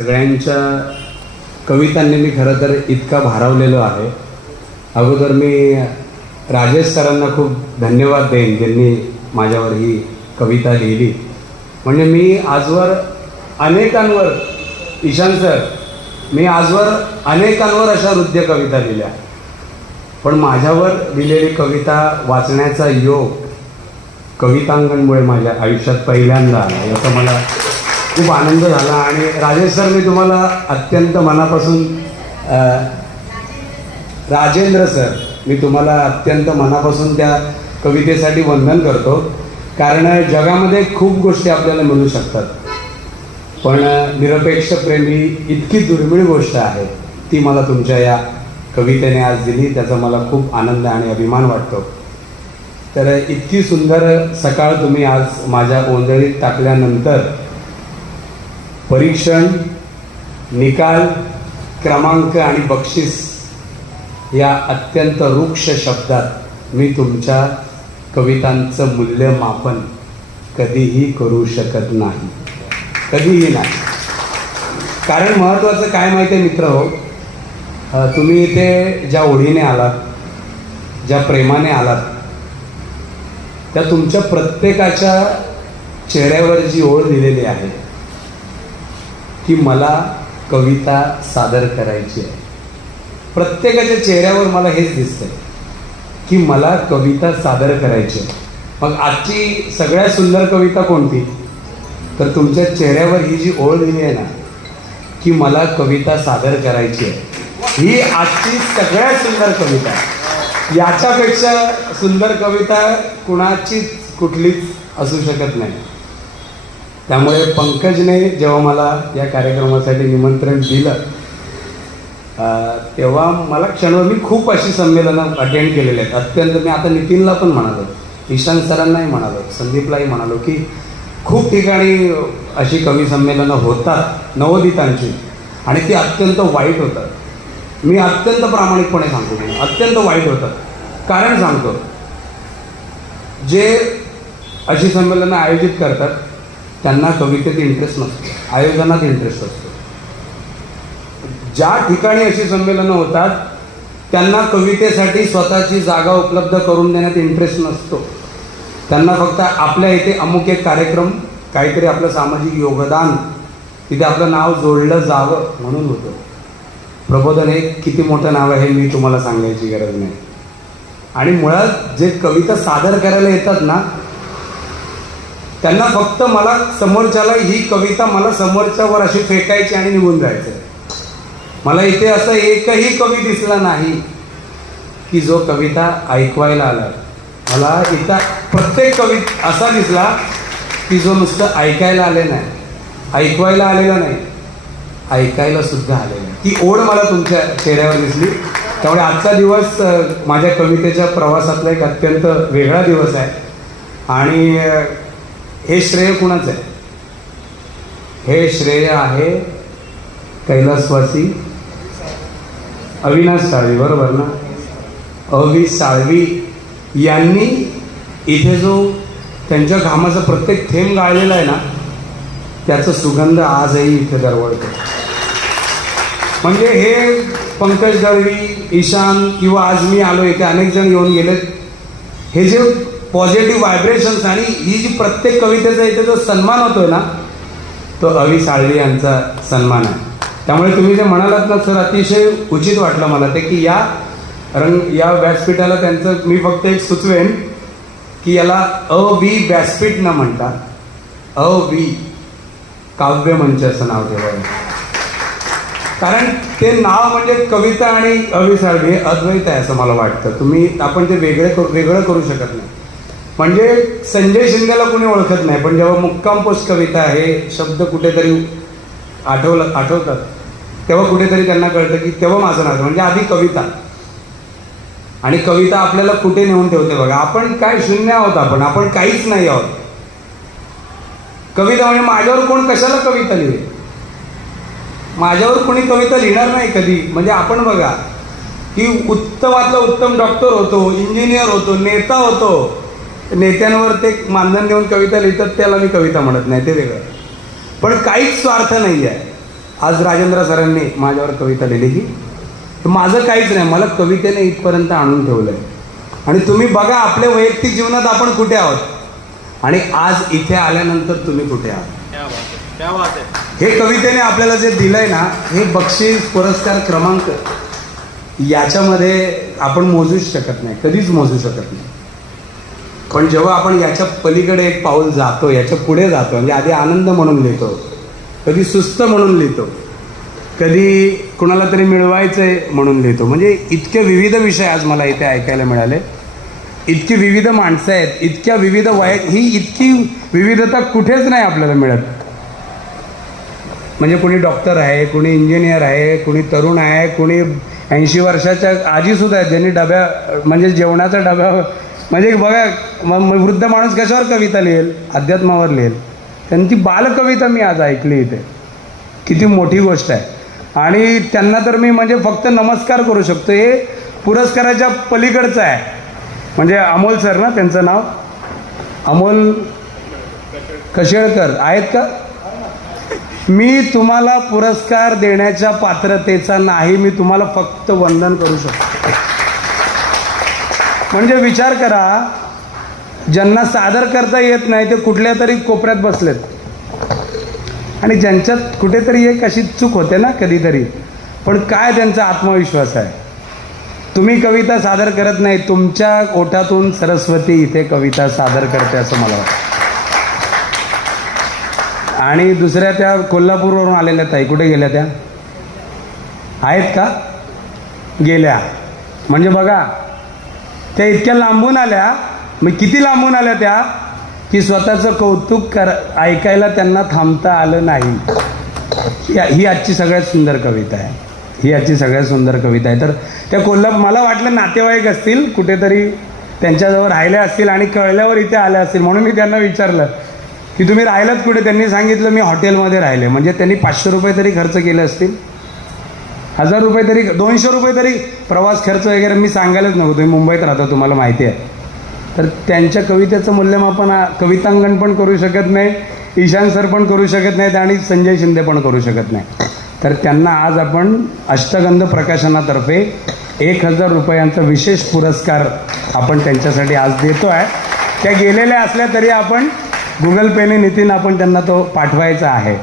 सगळ्यांच्या कवितांनी मी खरं तर इतका भारावलेलो आहे. अगोदर मी राजेश सरांना खूप धन्यवाद देईन ज्यांनी माझ्यावर ही कविता लिहिली. म्हणजे मी आजवर अनेकांवर, ईशान सर, मी आजवर अनेकांवर अशा हृदय कविता लिहिल्या, पण माझ्यावर लिहिलेली कविता वाचण्याचा योग कवितांगणमुळे माझ्या आयुष्यात पहिल्यांदा आला. याचा मला खूप आनंद झाला. आणि राजेश सर, मी तुम्हाला अत्यंत मनापासून, राजेंद्र सर, मी तुम्हाला अत्यंत मनापासून त्या कवितेसाठी वंदन करतो. कारण जगामध्ये खूप गोष्टी आपल्याला मिळू शकतात, पण निरपेक्ष प्रेम ही इतकी दुर्मिळ गोष्ट आहे, ती मला तुमच्या या कवितेने आज दिली. त्याचा मला खूप आनंद आणि अभिमान वाटतो. तर इतकी सुंदर सकाळ तुम्ही आज माझ्या ओंजळीत टाकल्यानंतर परीक्षण, निकाल, क्रमांक आणि बक्षीस या अत्यंत रुक्ष शब्दात मी तुमच्या कवितांचं मूल्यमापन कधीही करू शकत नाही, कधीही नाही. कारण महत्त्वाचं काय माहिती आहे मित्र हो, तुम्ही इथे ज्या ओढीने आलात, ज्या प्रेमाने आलात, त्या तुमच्या प्रत्येकाच्या चेहऱ्यावर जी ओढ दिलेली आहे की मला कविता सादर करायची आहे. प्रत्येकाच्या चेहऱ्यावर मला हेच दिसतंय की मला कविता सादर करायची आहे. मग आजची सगळ्यात सुंदर कविता कोणती? तर तुमच्या चेहऱ्यावर ही जी ओढ दिली आहे ना की मला कविता सादर करायची आहे, ही आजची सगळ्यात सुंदर कविता. याच्यापेक्षा सुंदर कविता कुणाचीच कुठलीच असू शकत नाही. त्यामुळे पंकजने जेव्हा मला या कार्यक्रमासाठी निमंत्रण दिलं तेव्हा मला क्षणभर, मी खूप अशी संमेलनं अटेंड केलेली आहेत अत्यंत. मी आता नितीनला पण म्हणालो, ईशान सरांनाही म्हणालो, संदीपलाही म्हणालो की खूप ठिकाणी अशी कवी संमेलनं होतात नवोदितांची, आणि ती अत्यंत वाईट होतात. मी अत्यंत प्रामाणिकपणे सांगतो, मी अत्यंत वाईट होतात. कारण सांगतो, जे अशी संमेलनं आयोजित करतात त्यांना कवितेत इंटरेस्ट नसतो, आयोजनात इंटरेस्ट असतो. ज्या ठिकाणी अशी संमेलनं होतात त्यांना कवितेसाठी स्वतःची जागा उपलब्ध करून देण्यात इंटरेस्ट नसतो. त्यांना फक्त आपल्या इथे अमुक एक कार्यक्रम, काहीतरी आपलं सामाजिक योगदान, तिथे आपलं नाव जोडलं जावं म्हणून होतं. प्रबोधन हे किती मोठं नाव आहे मी तुम्हाला सांगायची गरज नाही. आणि मुळात जे कविता सादर करायला येतात ना, त्यांना फक्त मला समोरच्याला ही कविता मला समोरच्यावर अशी फेकायची आणि निघून जायचं. मला इथे असं एकही कवी दिसला नाही की जो कविता ऐकवायला आला. मला इथं प्रत्येक कवी असा दिसला की जो नुसतं ऐकायला आले नाही, ऐकवायला आलेला नाही, ऐकायला सुद्धा आलेला. ती ओढ मला तुमच्या चेहऱ्यावर दिसली. त्यामुळे आजचा दिवस माझ्या कवितेच्या प्रवासातला एक अत्यंत वेगळा दिवस आहे. आणि हे श्रेय कुणाचं आहे? हे श्रेय आहे कैलासवासी अविनाश साळवी, बरोबर ना? अवि साळवी यांनी इथे जो त्यांच्या घामाचा प्रत्येक थेंब गाळलेला आहे ना, त्याचा सुगंध आजही इथे दरवळतो. म्हणजे हे पंकज दळवी, ईशान किंवा आज मी आलो इथे, अनेक जण येऊन गेलेत. हे जे पॉझिटिव्ह व्हायब्रेशन्स आणि ही जी प्रत्येक कवितेचा इथे जो सन्मान होतोय ना, तो अवि साळवी यांचा सन्मान आहे. त्यामुळे तुम्ही जे म्हणालात ना सर, अतिशय उचित वाटलं मला ते की या व्यासपीठाला त्यांचं मी फक्त एक सुचवेन की याला अवि व्यासपीठ न म्हणता अवि काव्य मंच असं नाव ठेवावं. कारण ते नाव म्हणजे कविता आणि अवि साळवी हे अद्वैत आहे असं मला वाटतं. आपण ते वेगळं करू शकत नाही. म्हणजे संजय शिंदेला कोणी ओळखत नाही, पण जेव्हा मुक्काम पोस्ट कविता हे शब्द कुठेतरी आठवतात तेव्हा कुठेतरी त्यांना कळतं की तेव्हा माझं नाव. म्हणजे आधी कविता, आणि कविता आपल्याला कुठे नेऊन ठेवते बघा. आपण काय शून्य आहोत, आपण काहीच नाही आहोत. कविता म्हणजे माझ्यावर कोण कशाला कविता लिहिली? माझ्यावर कोणी कविता लिहिणार नाही कधी. म्हणजे आपण बघा की उत्तमातला उत्तम डॉक्टर होतो, इंजिनियर होतो, नेता होतो. नेत्यांवर ते मानधन देऊन कविता लिहितात, त्याला मी कविता म्हणत नाही, ते वेगळं. पण काहीच स्वार्थ नाही आहे. आज राजेंद्र सरांनी माझ्यावर कविता लिहिली की माझं काहीच नाही, मला कवितेने इथपर्यंत आणून ठेवलं आहे. आणि तुम्ही बघा आपल्या वैयक्तिक जीवनात आपण कुठे आहोत आणि आज इथे आल्यानंतर तुम्ही कुठे आहात. हे कवितेने आपल्याला जे दिलंय ना, हे बक्षीस पुरस्कार क्रमांक याच्यामध्ये आपण मोजूच शकत नाही, कधीच मोजू शकत नाही. पण जेव्हा आपण याच्या पलीकडे एक पाऊल जातो, याच्या पुढे जातो, म्हणजे आधी आनंद म्हणून लिहितो, कधी सुस्त म्हणून लिहितो, कधी कुणाला तरी मिळवायचंय म्हणून लिहितो. म्हणजे इतके विविध विषय आज मला इथे ऐकायला मिळाले, इतकी विविध माणसं आहेत, इतक्या विविध वयात, ही इतकी विविधता कुठेच नाही आपल्याला मिळत. म्हणजे कुणी डॉक्टर आहे, कुणी इंजिनियर आहे, कुणी तरुण आहे, कुणी 80 वर्षाच्या आजीसुद्धा आहेत ज्यांनी डब्या म्हणजे जेवणाचा डब्या म्हणजे बघा वृद्ध माणूस कशावर कविता लिहेल, अध्यात्मावर लिहेल. त्यांची बालकविता मी आज ऐकली इथे, किती मोठी गोष्ट आहे. आणि त्यांना तर मी म्हणजे फक्त नमस्कार करू शकतो. हे पुरस्काराच्या पलीकडचं आहे. म्हणजे अमोल सर ना, त्यांचं नाव अमोल कशेळकर आहेत का? मी तुम्हाला पुरस्कार देण्याच्या पात्रतेचा नाही, मी तुम्हाला फक्त वंदन करू शकतो. म्हणजे विचार करा, ज्यांना सादर करता येत नाही ते कुठल्या तरी कोपऱ्यात बसलेत, आणि ज्यांच्यात कुठेतरी एक अशी चूक होते ना कधीतरी, पण काय त्यांचा आत्मविश्वास आहे. तुम्ही कविता सादर करत नाही, तुमच्या ओठातून सरस्वती इथे कविता सादर करते असं मला वाटतं. आणि दुसऱ्या त्या कोल्हापूरवरून आलेल्या ताई कुठे गेल्या? त्या आहेत का? गेल्या. म्हणजे बघा, त्या इतक्या लांबून आल्या, मग किती लांबून आल्या त्या, की स्वतःचं कौतुक ऐकायला त्यांना थांबता आलं नाही. ही आजची सगळ्यात सुंदर कविता आहे. ही आजची सगळ्यात सुंदर कविता आहे. तर त्या मला वाटलं नातेवाईक असतील, कुठेतरी त्यांच्याजवळ राहिले असतील आणि कळल्यावर इथे आले असतील, म्हणून मी त्यांना विचारलं की तुम्ही राहिलात कुठे. त्यांनी सांगितलं मी हॉटेलमध्ये राहिले. म्हणजे त्यांनी 500 रुपये तरी खर्च केले असतील, 1000 रुपये तरी, 200 रुपये तरी प्रवास खर्च वगैरे मी सांगायलाच नको. तुम्ही मुंबईत राहता, तुम्हाला माहिती आहे. तर त्यांच्या कवितेचं मूल्यमापन कवितांगण पण करू शकत नाही, ईशान सर पण करू शकत नाहीत आणि संजय शिंदे पण करू शकत नाही. तर त्यांना आज आपण अष्टगंध प्रकाशनातर्फे 1000 रुपयांचा विशेष पुरस्कार आपण त्यांच्यासाठी आज देतो आहे. त्या गेलेल्या असल्या तरी आपण गुगल पेने नितीन आपण त्यांना तो पाठवायचा आहे.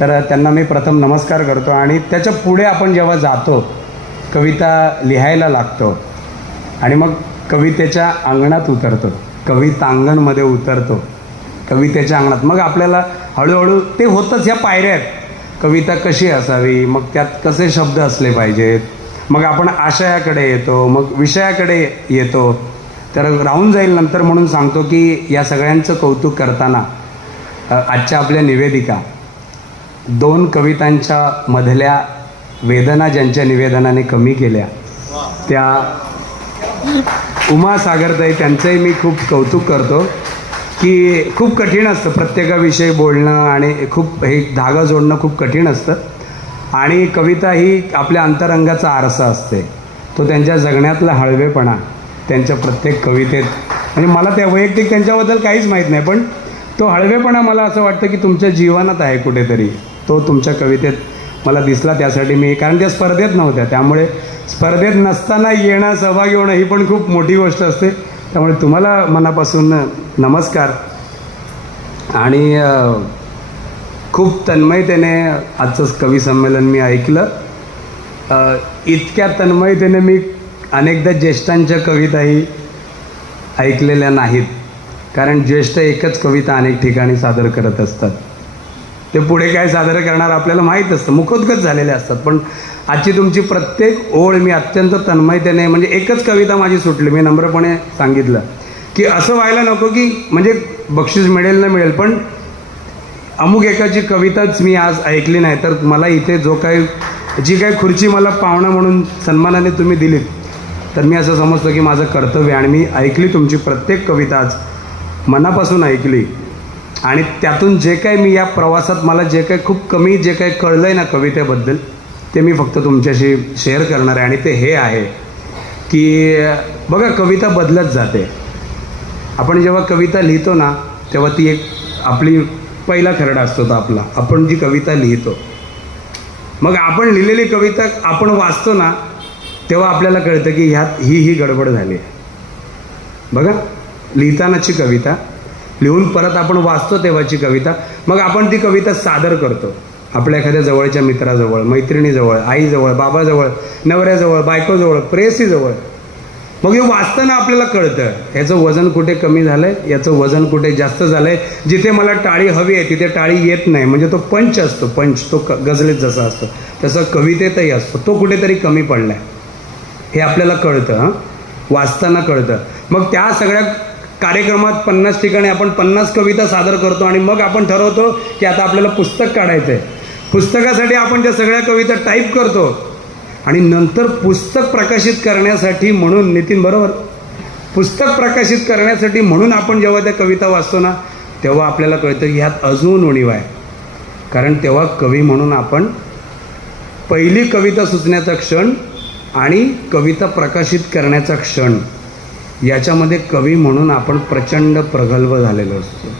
तर त्यांना मी प्रथम नमस्कार करतो. आणि त्याच्या पुढे आपण जेव्हा जातो, कविता लिहायला लागतो आणि मग कवितेच्या अंगणात उतरतो, कवितांगणमध्ये उतरतो, कवितेच्या अंगणात, मग आपल्याला हळूहळू ते होतंच. ह्या पायऱ्या आहेत. कविता कशी असावी, मग त्यात कसे शब्द असले पाहिजेत, मग आपण आशयाकडे येतो, मग विषयाकडे येतो. तर राहून जाईल नंतर म्हणून सांगतो की या सगळ्यांचं कौतुक करताना आजच्या आपल्या निवेदिका 2 कवितांच्या मधल्या वेदना ज्यांच्या निवेदनाने कमी केल्या, त्या उमा सागरताई, त्यांचंही मी खूप कौतुक करतो. की खूप कठीण असतं प्रत्येकाविषयी बोलणं आणि खूप हे धागा जोडणं खूप कठीण असतं. आणि कविता ही आपल्या अंतरंगाचा आरसा असते. तो त्यांच्या जगण्यातला हळवेपणा त्यांच्या प्रत्येक कवितेत, म्हणजे मला त्या वैयक्तिक त्यांच्याबद्दल काहीच माहीत नाही, पण तो हळवेपणा मला असं वाटतं की तुमच्या जीवनात आहे कुठेतरी. तो तुमच्या कवितेत मला दिसला. त्यासाठी मी, कारण त्या स्पर्धेत नव्हत्या, त्यामुळे स्पर्धेत नसताना येणं, सहभागी होणं ही पण खूप मोठी गोष्ट असते. त्यामुळे तुम्हाला मनापासून नमस्कार. आणि खूप तन्मयतेने आजचं कवी संमेलन मी ऐकलं. इतक्या तन्मयतेने मी अनेकदा ज्येष्ठांच्या कविताही ऐकलेल्या नाहीत, कारण ज्येष्ठ एकच कविता अनेक ठिकाणी सादर करत असतात. ते पुढे काय सादर करणार आपल्याला माहीत असतं, मुखोद्गत झालेले असतात. पण आजची तुमची प्रत्येक ओळ मी अत्यंत तन्मयतेने, म्हणजे एकच कविता माझी सुटली, मी नम्रपणे सांगितलं की असं व्हायला नको की म्हणजे बक्षीस मिळेल ना मिळेल, पण अमुक एकाची कविताच मी आज ऐकली नाही. तर मला इथे जी काही खुर्ची मला पाहुणा म्हणून सन्मानाने तुम्ही दिलीत, तर मी असं समजतो की माझं कर्तव्य, आणि मी ऐकली तुमची प्रत्येक कविता, आज मनापासून ऐकली. आणि त्यातून जे काही मी या प्रवासात मला जे काही खूप कमी जे काही कळलं आहे ना कवितेबद्दल, ते मी फक्त तुमच्याशी शेअर करणार आहे. आणि ते हे आहे की बघा, कविता बदलत जाते. आपण जेव्हा कविता लिहितो ना, तेव्हा ती एक आपली पहिला खरडा असतो तो आपला. आपण जी कविता लिहितो मग आपण लिहिलेली कविता आपण वाचतो ना, तेव्हा आपल्याला कळतं की ह्यात ही गडबड झाली आहे. बघा, लिहितानाची कविता, लिहून परत आपण वाचतो तेव्हाची कविता, मग आपण ती कविता सादर करतो आपल्या एखाद्या जवळच्या मित्राजवळ, मैत्रिणीजवळ, आईजवळ, बाबाजवळ, नवऱ्याजवळ, बायकोजवळ, प्रेयसीजवळ. मग हे वाचताना आपल्याला कळतं ह्याचं वजन कुठे कमी झालंय, याचं वजन कुठे जास्त झालंय. जिथे मला टाळी हवी आहे तिथे टाळी येत नाही. म्हणजे तो पंच असतो, पंच तो गझलेत जसा असतो तसं कवितेतही असतो, तो कुठेतरी कमी पडलाय हे आपल्याला कळतं. हां, वाचताना कळतं. मग त्या सगळ्या कार्यक्रमात 50 ठिकाणी आपण 50 कविता सादर करतो आणि मग आपण ठरवतो की आता आपल्याला पुस्तक काढायचं आहे. पुस्तकासाठी आपण त्या सगळ्या कविता टाईप करतो आणि नंतर पुस्तक प्रकाशित करण्यासाठी म्हणून, नितीन बरोबर, पुस्तक प्रकाशित करण्यासाठी म्हणून आपण जेव्हा त्या कविता वाचतो ना, तेव्हा आपल्याला कळतं की ह्यात अजून उणीव आहे. कारण तेव्हा कवी म्हणून आपण पहिली कविता सुचण्याचा क्षण आणि कविता प्रकाशित करण्याचा क्षण, याच्यामध्ये कवी म्हणून आपण प्रचंड प्रगल्भ झालेलो असतो.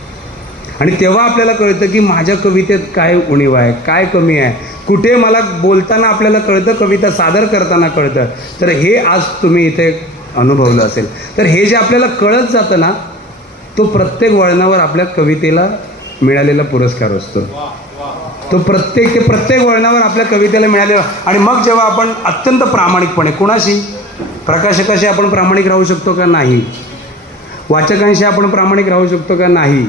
आणि तेव्हा आपल्याला कळतं की माझ्या कवितेत काय उणीव आहे, काय कमी आहे, कुठे मला बोलताना आपल्याला कळतं, कविता सादर करताना कळतं. तर हे आज तुम्ही इथे अनुभवलं असेल. तर हे जे आपल्याला कळत जातं ना, तो प्रत्येक वळणावर आपल्या कवितेला मिळालेला पुरस्कार असतो. तो प्रत्येक वळणावर आपल्या कवितेला मिळालेला. आणि मग जेव्हा आपण अत्यंत प्रामाणिकपणे, कुणाशी, प्रकाशकाशी आपण प्रामाणिक राहू शकतो का नाही, वाचकांशी आपण प्रामाणिक राहू शकतो का नाही.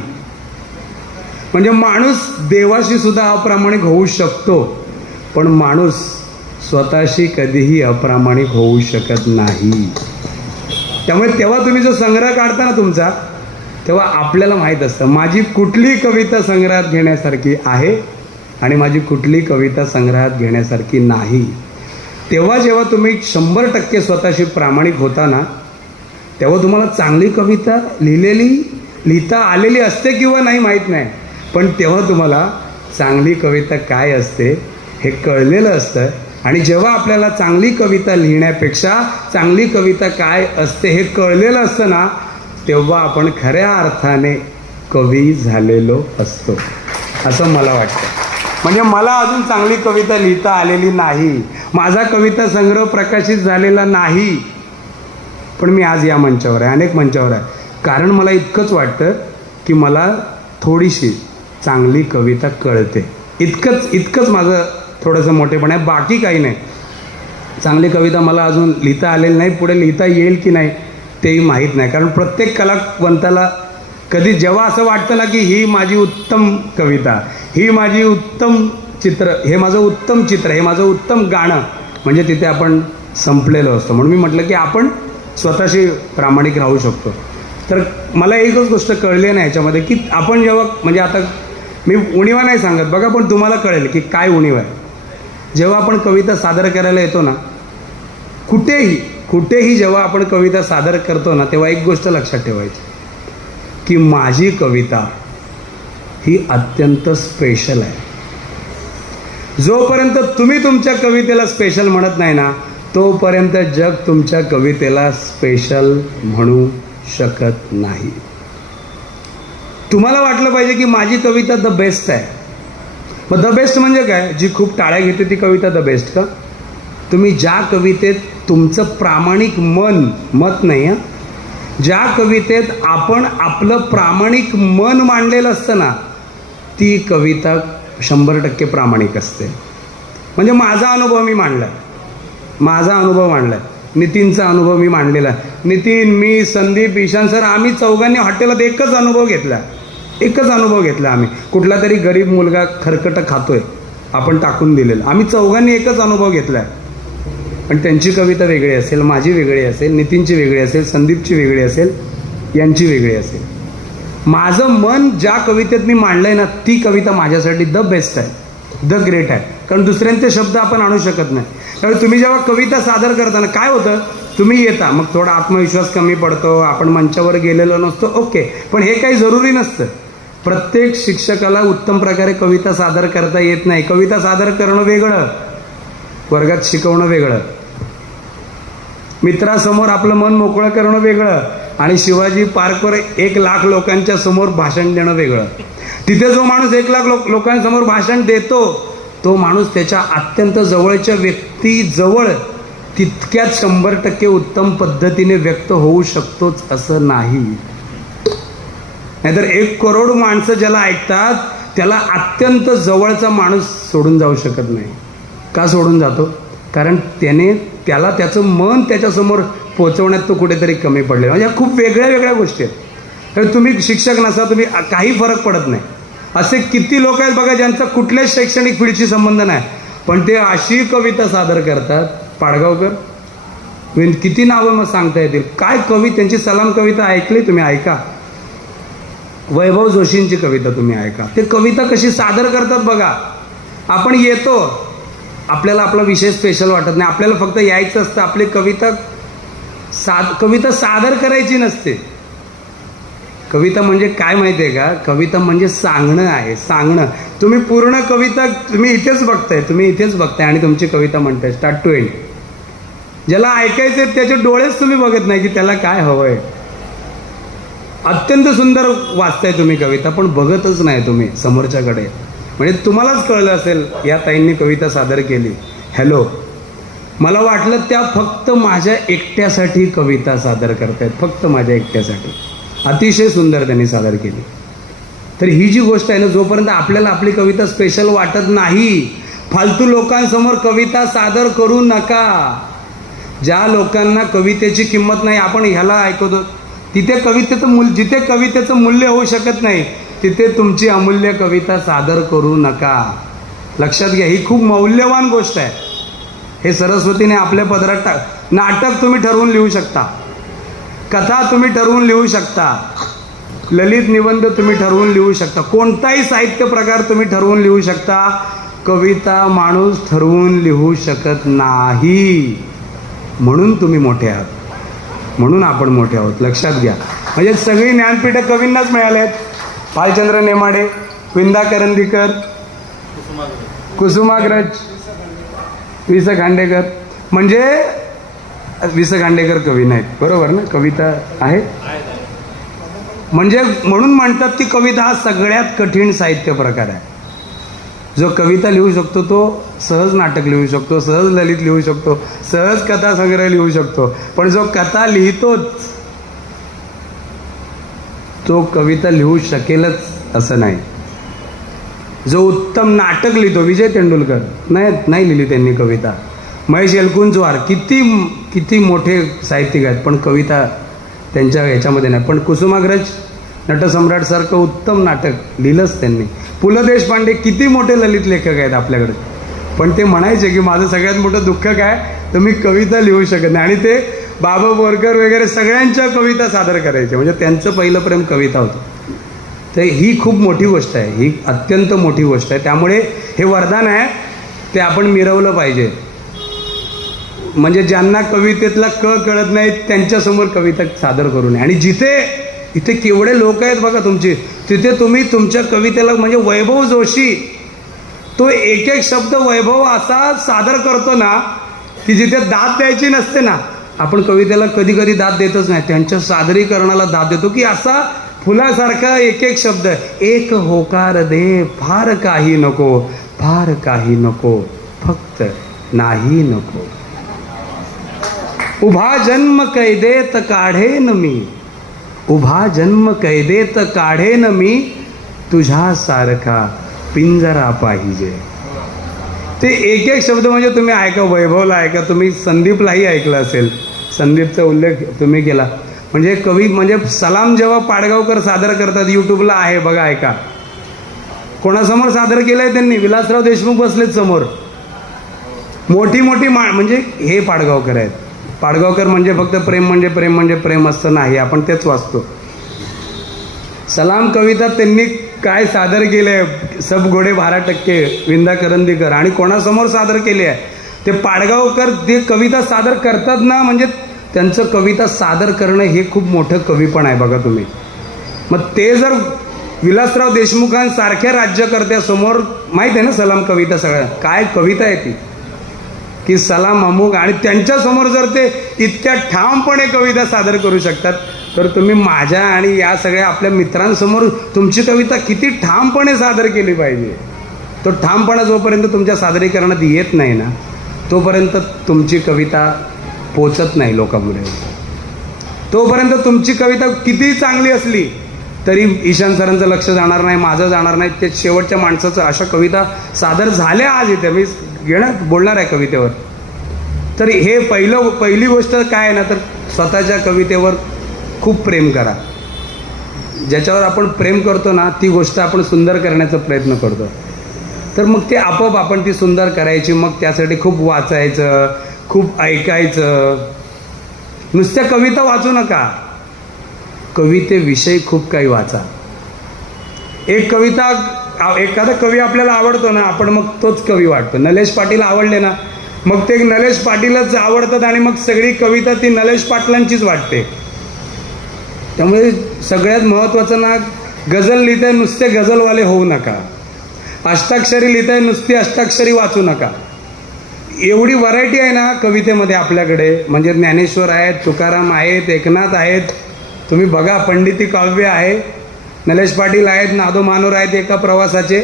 म्हणजे माणूस देवाशी सुद्धा अप्रामाणिक होऊ शकतो, पण माणूस स्वतःशी कधीही अप्रामाणिक होऊ शकत नाही. त्यामुळे तेव्हा तुम्ही जो संग्रह काढता ना तुमचा, तेव्हा आपल्याला माहीत असतं माझी कुठली कविता संग्रहात घेण्यासारखी आहे आणि माझी कुठली कविता संग्रहात घेण्यासारखी नाही. तेव्हा जेव्हा तुम्ही 100% स्वतःशी प्रामाणिक होता ना, तेव्हा तुम्हाला चांगली कविता लिहिता आलेली असते किंवा नाही माहीत नाही, पण तेव्हा तुम्हाला चांगली कविता काय असते हे कळलेलं असतं. आणि जेव्हा आपल्याला चांगली कविता लिहिण्यापेक्षा चांगली कविता काय असते हे कळलेलं असतं ना, तेव्हा आपण खऱ्या अर्थाने कवी झालेलो असतो, असं मला वाटतं. म्हणजे मला अजून चांगली कविता लिहिता आलेली नाही, माझा कविता संग्रह प्रकाशित झालेला नाही, पण मी आज या मंचावर आहे, अनेक मंचावर आहे, कारण मला इतकंच वाटतं की मला थोडीशी चांगली कविता कळते. इतकंच माझं थोडंसं मोठेपण आहे, बाकी काही नाही. चांगली कविता मला अजून लिहिता आलेली नाही, पुढे लिहिता येईल की नाही तेही माहीत नाही. कारण प्रत्येक कलावंताला कधी जेव्हा असं वाटतं ना की ही माझी उत्तम कविता, ही माझी उत्तम चित्र, हे माझं उत्तम चित्र, हे माझं उत्तम गाणं, म्हणजे तिथे आपण संपलेलो असतो. म्हणून मी म्हटलं की आपण स्वतःशी प्रामाणिक राहू शकतो. तर मला एकच गोष्ट कळली नाही याच्यामध्ये की आपण जेव्हा, म्हणजे आता मी उणीवा नाही सांगत बघा, पण तुम्हाला कळेल की काय उणीव आहे. जेव्हा आपण कविता सादर करायला येतो ना, कुठेही जेव्हा आपण कविता सादर करतो ना, तेव्हा एक गोष्ट लक्षात ठेवायची की माझी कविता ही अत्यंत स्पेशल आहे. जोपर्यंत तुम्ही तुमच्या कवितेला स्पेशल म्हणत नाही ना, तोपर्यंत जग तुमच्या कवितेला स्पेशल म्हणू शकत नाही. तुम्हाला वाटलं पाहिजे की माझी कविता द बेस्ट आहे. मग द बेस्ट म्हणजे काय? जी खूप टाळ्या घेते ती कविता द बेस्ट का? तुम्ही ज्या कवितेत तुमचं प्रामाणिक मत नाही, हां, ज्या कवितेत आपण आपलं प्रामाणिक मन मांडलेलं असतं ना, ती कविता 100% प्रामाणिक असते. म्हणजे माझा अनुभव मांडला, नितीनचा अनुभव मी मांडलेला. नितीन, मी, संदीप, ईशान सर, आम्ही चौघांनी हॉटेलात एकच अनुभव घेतला. आम्ही कुठला तरी गरीब मुलगा खरकटं खातोय, आपण टाकून दिलेलं, आम्ही चौघांनी एकच अनुभव घेतला. पण त्यांची कविता वेगळी असेल, माझी वेगळी असेल, नितीनची वेगळी असेल, संदीपची वेगळी असेल, यांची वेगळी असेल. माझं मन ज्या कवितेत मी मांडलंय ना, ती कविता माझ्यासाठी द बेस्ट आहे, द ग्रेट आहे. कारण दुसऱ्यांचे शब्द आपण आणू शकत नाही. त्यामुळे तुम्ही जेव्हा कविता सादर करताना काय होतं, तुम्ही येता, मग थोडा आत्मविश्वास कमी पडतो, आपण मंचावर गेलेलो नसतो, ओके, पण हे काही जरुरी नसतं. प्रत्येक शिक्षकाला उत्तम प्रकारे कविता सादर करता येत नाही. कविता सादर करणं वेगळं, वर्गात शिकवणं वेगळं, मित्रासमोर आपलं मन मोकळं करणं वेगळं, आणि शिवाजी पार्कवर 1,00,000 लोकांच्या समोर भाषण देणं वेगळं. तिथे जो माणूस 1,00,000 लोकांसमोर भाषण देतो तो माणूस त्याच्या अत्यंत जवळच्या व्यक्तीजवळ तितक्याच 100% उत्तम पद्धतीने व्यक्त होऊ शकतोच असं नाही. नाहीतर 1 करोड माणसं ज्याला ऐकतात त्याला अत्यंत जवळचा माणूस सोडून जाऊ शकत नाही. का सोडून जातो? कारण त्याला त्याचं मन त्याच्यासमोर पोचवण्यात तो कुठेतरी कमी पडले. म्हणजे खूप वेगळ्या वेगळ्या गोष्टी आहेत. तर तुम्ही शिक्षक नसा, तुम्ही काही फरक पडत नाही. असे किती लोक आहेत बघा ज्यांचा कुठल्याच शैक्षणिक पिढीशी संबंध नाही, पण ते अशी कविता सादर करतात. पाडगावकर, किती नावं मग सांगता येतील. काय कवी, त्यांची सलाम कविता ऐकली तुम्ही? ऐका. वैभव जोशींची कविता तुम्ही ऐका. ते कविता कशी सादर करतात बघा. आपण येतो, आपल्याला आपला विषय स्पेशल वाटत नाही, आपल्याला फक्त यायचं असतं. आपली कविता सादर करायची नसते. कविता म्हणजे काय माहिती आहे का? कविता म्हणजे सांगणं आहे, सांगणं. तुम्ही पूर्ण कविता तुम्ही इथेच बघताय आणि तुमची कविता म्हणताय स्टार्ट टू एंड. ज्याला ऐकायचे त्याचे डोळेच तुम्ही बघत नाही की त्याला काय हवंय. अत्यंत सुंदर वाचताय तुम्ही कविता, पण बघतच नाही तुम्ही समोरच्याकडे. म्हणजे तुम्हालाच कळलं असेल या ताईंनी कविता सादर केली. हॅलो, मला वाटलं त्या फक्त माझ्या एकट्यासाठी कविता सादर करतायत, फक्त माझ्या एकट्यासाठी. अतिशय सुंदर त्यांनी सादर केली. तर ही जी गोष्ट आहे ना, जोपर्यंत आपल्याला आपली कविता स्पेशल वाटत नाही, फालतू लोकांसमोर कविता सादर करू नका. ज्या लोकांना कवितेची किंमत नाही, आपण ह्याला ऐकवतो, जिथे कवितेचं मूल्य होऊ शकत नाही तिथे तुमची अमूल्य कविता सादर करू नका. लक्षात घ्या, ही खूप मौल्यवान गोष्ट आहे. हे सरस्वतीने आपल्या पदरात नाटक तुम्ही ठरवून लिहू शकता, कथा तुम्ही ठरवून लिहू शकता, ललित निबंध तुम्ही ठरवून लिहू शकता, कोणताही साहित्य प्रकार तुम्ही ठरवून लिहू शकता. कविता माणूस ठरवून लिहू शकत नाही. म्हणून तुम्ही मोठे आहात, म्हणून आपण मोठे आहोत. लक्षात घ्या. म्हणजे सगळी ज्ञानपीठं कवींनाच मिळाले आहेत. भालचंद्र नेमाडे, विंदा करंदीकर, कुसुमाग्रज, वि स खांडेकर. म्हणजे वि स खांडेकर कवी नाहीत, बरोबर ना? कविता आहे. म्हणजे म्हणून म्हणतात की कविता हा सगळ्यात कठीण साहित्य प्रकार आहे. जो कविता लिहू शकतो तो सहज नाटक लिहू शकतो, सहज ललित लिहू शकतो, सहज कथा संग्रह लिहू शकतो. पण जो कथा लिहितोच तो कविता लिहू शकेलच असं नाही. जो उत्तम नाटक लिहितो, विजय तेंडुलकर नाही लिहिली त्यांनी कविता. महेश एलकुंचवार किती मोठे साहित्यिक आहेत, पण कविता त्यांच्या ह्याच्यामध्ये नाही. पण कुसुमाग्रज नटसम्राटसारखं उत्तम नाटक लिहिलंच त्यांनी. पु ल देशपांडे किती मोठे ललित लेखक आहेत आपल्याकडे, पण ते म्हणायचे की माझं सगळ्यात मोठं दुःख काय, तर मी कविता लिहू शकत नाही. आणि ते बाबा बोरकर वगैरे सगळ्यांच्या कविता सादर करायचे. म्हणजे त्यांचं पहिलं प्रेम कविता होतं. तर ही खूप मोठी गोष्ट आहे, ही अत्यंत मोठी गोष्ट आहे. त्यामुळे हे वरदान आहे, ते आपण मिरवलं पाहिजे. म्हणजे ज्यांना कवितेतला कळत नाही त्यांच्यासमोर कविता सादर करू नये. आणि इथे केवढे लोक आहेत बघा तुमची, तिथे तुम्ही तुमच्या कवितेला, म्हणजे वैभव जोशी तो एक शब्द वैभव असा सादर करतो ना की जिथे दाद द्यायची नसते ना, आपण कवितेला कधी कधी दाद देतच नाही, त्यांच्या सादरीकरणाला दाद देतो की असा फुलासारखा एक शब्द, एक होकार दे, फार काही नको, फार काही नको, फक्त नाही नको. उभा जन्म कैदेत काढेन मी, उभा जन्म कैदेत काढेन मी, तुझ्यासारखा पिंजरा पाहिजे. ते एक शब्द म्हणजे तुम्ही ऐका, वैभवला ऐका, तुम्ही संदीपलाही ऐकलं असेल, संदीपचा उल्लेख तुम्ही केला. म्हणजे कवी, म्हणजे सलाम जेव्हा पाडगावकर सादर करतात, यूट्यूबला आहे बघा, ऐका. कोणासमोर सादर केलंय त्यांनी? विलासराव देशमुख बसलेत समोर. मोठी म्हणजे हे पाडगावकर आहेत. पाडगावकर म्हणजे फक्त प्रेम म्हणजे प्रेम म्हणजे प्रेम असतं नाही, आपण तेच वाचतो. सलाम कविता त्यांनी काय सादर केलंय, सब घोडे 12%, विंदा करंदीकर, आणि कोणासमोर सादर केले आहे? ते पाडगावकर ते कविता सादर करतात ना, म्हणजे त्यांचं कविता सादर करणं हे खूप मोठं कवीपण आहे बघा तुम्ही. मग ते जर विलासराव देशमुखांसारख्या राज्यकर्त्यासमोर, माहीत आहे ना सलाम कविता, सगळ्या काय कविता आहे ती, की सलाम अमुक, आणि त्यांच्यासमोर जर ते इतक्या ठामपणे कविता सादर करू शकतात, तर तुम्ही माझ्या आणि या सगळ्या आपल्या मित्रांसमोर तुमची कविता किती ठामपणे सादर केली पाहिजे. तो ठामपणा जोपर्यंत तुमच्या सादरीकरणात येत नाही ना, तोपर्यंत तुमची कविता पोचत नाही लोकांपुढे. तोपर्यंत तुमची कविता कितीही चांगली असली तरी ईशान सरांचं लक्ष जाणार नाही, माझं जाणार नाही, ते शेवटच्या माणसाचं. अशा कविता सादर झाल्या आज इथे, मी बोलणार आहे कवितेवर. तर हे पहिली गोष्ट काय आहे ना, तर स्वतःच्या कवितेवर खूप प्रेम करा. ज्याच्यावर आपण प्रेम करतो ना, ती गोष्ट आपण सुंदर करण्याचा प्रयत्न करतो. तर मग ते आपोआप आपण ती सुंदर करायची. मग त्यासाठी खूप वाचायचं, खूप ऐकायचं. नुसत्या कविता वाचू नका, कवितेविषयी खूप काही वाचा. एक कविता, एखादा कवी आपल्याला आवडतो ना, आपण मग तोच कवी वाटतो. नलेश पाटील आवडले ना, मग ते नलेश पाटीलच आवडतात आणि मग सगळी कविता ती नलेश पाटलांचीच वाटते. त्यामुळे सगळ्यात महत्त्वाचं ना, गझल लिहिताय नुसते गझलवाले होऊ नका, अष्टाक्षरी लिहिताय नुसती अष्टाक्षरी वाचू नका. एवढी व्हरायटी आहे ना कवितेमध्ये आपल्याकडे. म्हणजे ज्ञानेश्वर आहेत, तुकाराम आहेत, एकनाथ आहेत, तुम्ही बघा, पंडिती काव्य आहे, नलेश पाटील आहेत, नादो मानोर आहेत एका प्रवासाचे,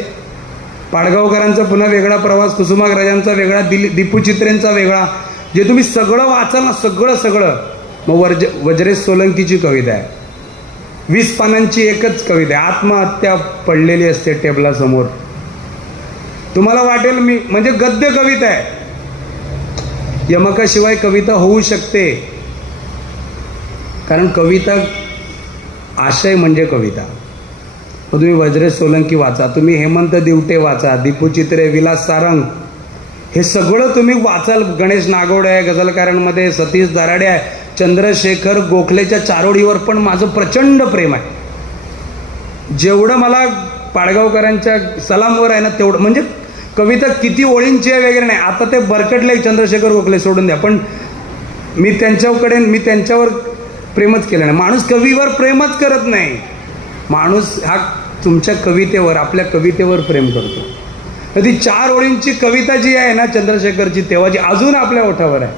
पाडगावकरांचा पुन्हा वेगळा प्रवास, कुसुमाग्रजांचा वेगळा, दीपू चित्रेंचा वेगळा. जे तुम्ही सगळं वाचाल ना, सगळं. मग वज्रेश सोलंकीची कविता आहे, 20 पानांची एकच कविता आहे, आत्महत्या पडलेली असते टेबलासमोर. तुम्हाला वाटेल मी म्हणजे गद्य कविता आहे. यमकाशिवाय कविता होऊ शकते, कारण कविता आशय म्हणजे कविता. मग तुम्ही वज्रेश सोलंकी वाचा, तुम्ही हेमंत दिवटे वाचा, दीपू चित्रे, विलास सारंग, हे सगळं तुम्ही वाचाल. गणेश नागोडे आहे गझलकारांमध्ये, सतीश दराडे आहे, चंद्रशेखर गोखलेच्या चारोळीवर पण माझं प्रचंड प्रेम आहे. जेवढं मला पाडगावकरांच्या सलामवर आहे ना तेवढं. म्हणजे कविता किती ओळींची आहे वगैरे नाही, आता ते बरकटले चंद्रशेखर गोखले, सोडून द्या. पण मी त्यांच्यावर प्रेमच केलं नाही. माणूस कवीवर प्रेमच करत नाही, माणूस हा तुमच्या कवितेवर, आपल्या कवितेवर प्रेम करतो. ती 4 ओळींची कविता जी आहे ना चंद्रशेखरची तेव्हाची, अजून आपल्या ओठावर आहे,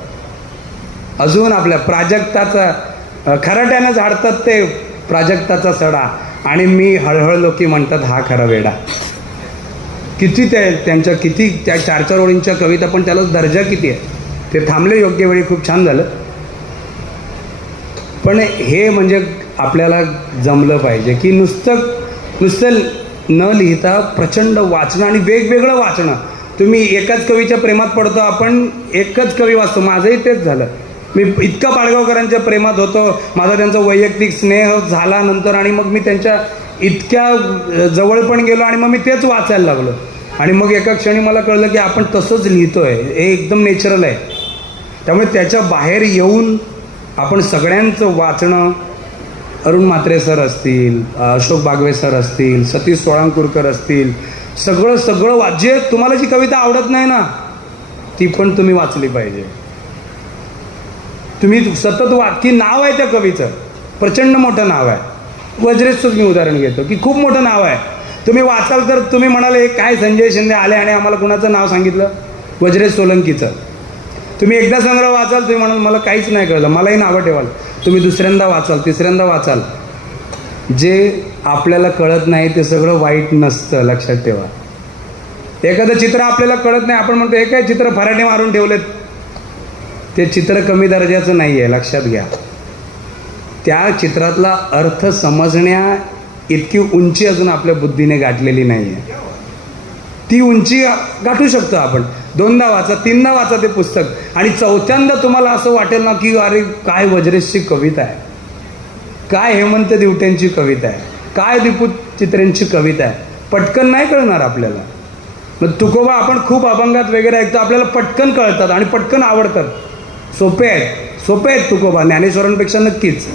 अजून आपल्या प्राजक्ताचा, खराट्यानं झाडतात ते प्राजक्ताचा सडा, आणि मी हळहळलो की म्हणतात हा खरा वेडा. किती त्यांच्या किती त्या 4 ओळींच्या कविता, पण त्याला दर्जा किती आहे. ते थांबले योग्य वेळी, खूप छान झालं. पण हे म्हणजे आपल्याला जमलं पाहिजे की नुसतं न लिहिता प्रचंड वाचणं आणि वेगवेगळं वाचणं. तुम्ही एकाच कवीच्या प्रेमात पडतो, आपण एकच कवी वाचतो. माझंही तेच झालं. मी इतका पाडगावकरांच्या प्रेमात होतो, माझा त्यांचा वैयक्तिक स्नेह झाला नंतर, आणि मग मी त्यांच्या इतक्या जवळ पण गेलो आणि मग मी तेच वाचायला लागलो. आणि मग एका क्षणी मला कळलं की आपण तसंच लिहितोय, हे एकदम नॅचरल आहे. त्यामुळे त्याच्या बाहेर येऊन आपण सगळ्यांचं वाचणं, अरुण म्हात्रे सर असतील, अशोक बागवे सर असतील, सतीश सोळांकूरकर असतील, सगळं जे तुम्हाला जी कविता आवडत नाही ना, ती पण तुम्ही वाचली पाहिजे. तुम्ही सतत की नाव आहे त्या कवीचं, प्रचंड मोठं नाव आहे. वज्रेशचं मी उदाहरण घेतो की खूप मोठं नाव आहे. तुम्ही वाचाल तर तुम्ही म्हणाल हे काय संजय शिंदे आले आणि आम्हाला कुणाचं नाव सांगितलं, वज्रेश सोलंकीचं. तुम्ही एकदा संग्रह वाचाल, तुम्ही म्हणाल मला काहीच नाही कळलं, मलाही नावं ठेवाल. तुम्ही दुसऱ्यांदा वाचाल, तिसऱ्यांदा वाचाल, जे आपल्याला कळत नाही ते सगळं वाईट नसतं, लक्षात ठेवा. एखादं चित्र आपल्याला कळत नाही, आपण म्हणतो हे काय चित्र फराटे मारून ठेवलेत, ते चित्र कमी दर्जाचं नाही आहे, लक्षात घ्या. त्या चित्रातला अर्थ समजण्या इतकी उंची अजून आपल्या बुद्धीने गाठलेली नाही आहे. ती उंची गाठू शकतो आपण. 2दा वाचा, 3दा वाचा ते पुस्तक, आणि 4थ्यांदा तुम्हाला असं वाटेल ना की अरे काय वज्रेशची कविता आहे, काय हेमंत दिवटेंची कविता आहे, काय दीपू चित्रेंची कविता आहे. पटकन नाही कळणार आपल्याला. मग तुकोबा आपण खूप अभंगात वगैरे ऐकतो, आपल्याला पटकन कळतात आणि पटकन आवडतात. सोपे आहेत तुकोबा, ज्ञानेश्वरांपेक्षा नक्कीच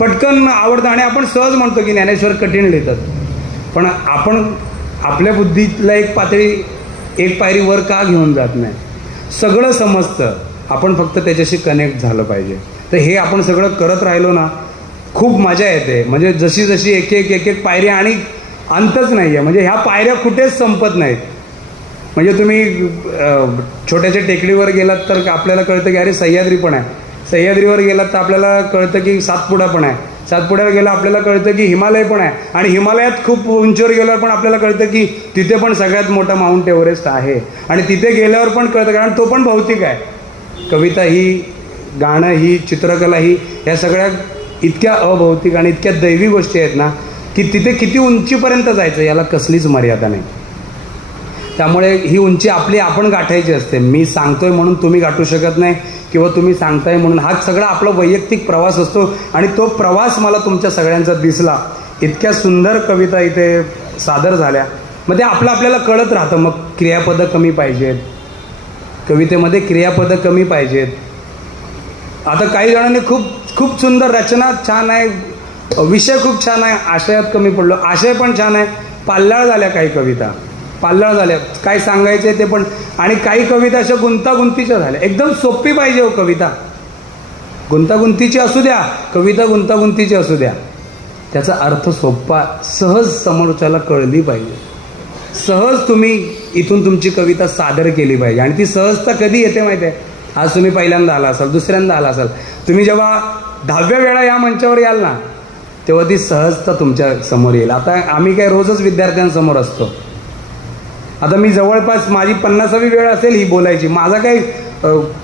पटकन आवडतं. आणि आपण सहज म्हणतो की ज्ञानेश्वर कठीण लिहितात, पण आपण आपल्या बुद्धीतला एक पायरी वर का घेऊन जात नाही. सगळं समजतं, आपण फक्त त्याच्याशी कनेक्ट झालं पाहिजे. तर हे आपण सगळं करत राहिलो ना, खूप मजा येते. म्हणजे जशी एक एक पायरी, आणि अंतच नाही आहे. म्हणजे ह्या पायऱ्या कुठेच संपत नाहीत. म्हणजे तुम्ही छोट्याशा टेकडीवर गेलात तर आपल्याला कळतं की अरे सह्याद्री पण आहे, सह्याद्रीवर गेलात तर आपल्याला कळतं की सातपुडा पण आहे, सातपुड्यावर गेलं आपल्याला कळतं की हिमालय पण आहे, आणि हिमालयात खूप उंचीवर गेल्यावर पण आपल्याला कळतं की तिथे पण सगळ्यात मोठा माउंट एव्हरेस्ट आहे, आणि तिथे गेल्यावर पण कळतं, कारण तो पण भौतिक आहे. कविता ही, गाणं ही, चित्रकला ही, ह्या सगळ्या इतक्या अभौतिक आणि इतक्या दैवी गोष्टी आहेत ना, की तिथे किती उंचीपर्यंत जायचं याला कसलीच मर्यादा नाही. त्यामुळे ही उंची आपली आपण गाठायची असते. मी सांगतोय म्हणून तुम्ही गाठू शकत नाही, किंवा तुम्ही सांगताय म्हणून. हा सगळा आपला वैयक्तिक प्रवास असतो, आणि तो प्रवास मला तुमच्या सगळ्यांचा दिसला. इतक्या सुंदर कविता इथे सादर झाल्या. मग ते आपल्याला कळत राहतं. मग क्रियापदं कमी पाहिजेत, कवितेमध्ये क्रियापदं कमी पाहिजेत. आता काही जणांनी खूप सुंदर रचना छान आहे, विषय खूप छान आहे, आशयात कमी पडलो. आशय पण छान आहे, पाल्लाळ झाल्या काही कविता, पाल्लाळ झाल्या, काय सांगायचे ते पण. आणि काही कविता अशा गुंतागुंतीच्या झाल्या. एकदम सोपी पाहिजे हो कविता, गुंतागुंतीची असू द्या, कविता गुंतागुंतीची असू द्या, त्याचा अर्थ सोपा, सहज समोरच्याला कळली पाहिजे. सहज तुम्ही इथून तुमची कविता सादर केली पाहिजे. आणि ती सहजता कधी येते माहिती आहे? आज तुम्ही पहिल्यांदा आला असाल, दुसऱ्यांदा आला असाल, तुम्ही जेव्हा 10व्या वेळा या मंचावर याल ना, तेव्हा ती सहजता तुमच्या समोर येईल. आता आम्ही काय रोजच विद्यार्थ्यांसमोर असतो. आता मी जवळपास माझी 50वी वेळ असेल ही बोलायची. माझा काही